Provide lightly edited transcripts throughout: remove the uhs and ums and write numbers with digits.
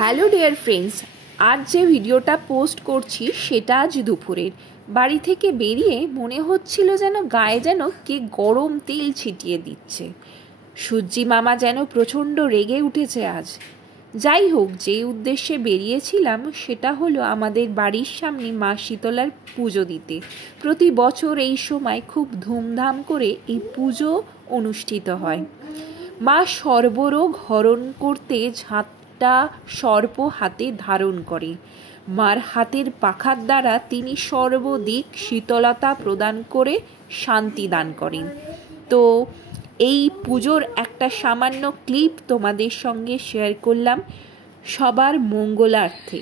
Hello dear friends, আজ যে ভিডিওটা পোস্ট করছি সেটা আজ দুপুরের। বাড়ি থেকে বেরিয়ে মনে হচ্ছিল যেন গায়ে যেন কে গরম তেল ছিটিয়ে দিচ্ছে। সূর্যি মামা যেন প্রচণ্ড রেগে উঠেছে আজ। যাই হোক, যে উদ্দেশ্যে বেরিয়েছিলাম সেটা হলো আমাদের বাড়ির সামনে মা শীতলার পুজো দিতে। প্রতি বছর এই সময় খুব ধুমধাম করে এই পুজো অনুষ্ঠিত হয়। মা সর্বরোগ হরণ করতে ঝাঁটটা সর্প হাতে ধারণ করে। মার হাতের পাখার দ্বারা তিনি সর্বদিক শীতলতা প্রদান করে শান্তি দান করেন। তো এই পুজোর একটা সামান্য ক্লিপ তোমাদের সঙ্গে শেয়ার করলাম সবার মঙ্গলার্থে।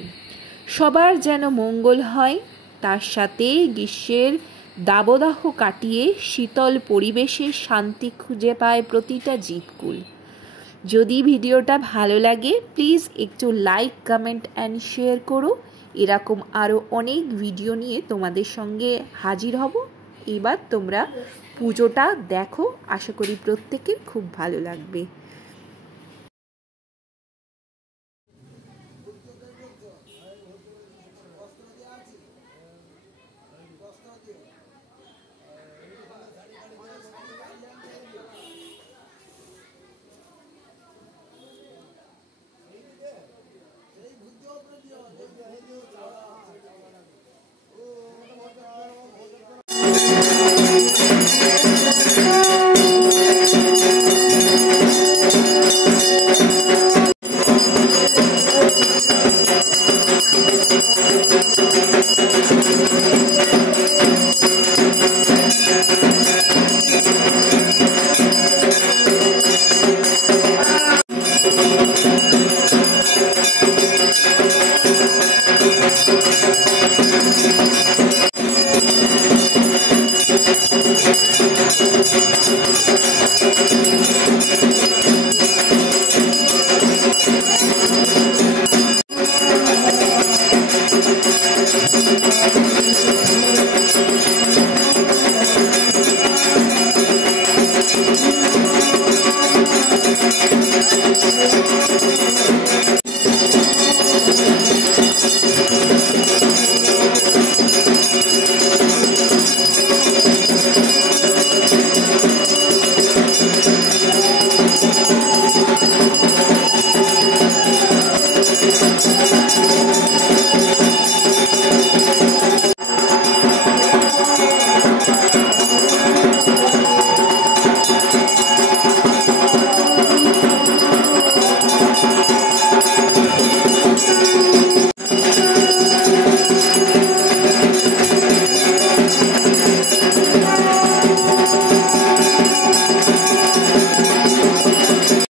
সবার যেন মঙ্গল হয়, তার সাথে গ্রীষ্মের দাবদাহ কাটিয়ে শীতল পরিবেশে শান্তি খুঁজে পায় প্রতিটা জীবকুল। যদি ভিডিওটা ভালো লাগে প্লিজ একটু লাইক, কমেন্ট অ্যান্ড শেয়ার করো। এরকম আরও অনেক ভিডিও নিয়ে তোমাদের সঙ্গে হাজির হব। এবার তোমরা পুজোটা দেখো, আশা করি প্রত্যেকের খুব ভালো লাগবে।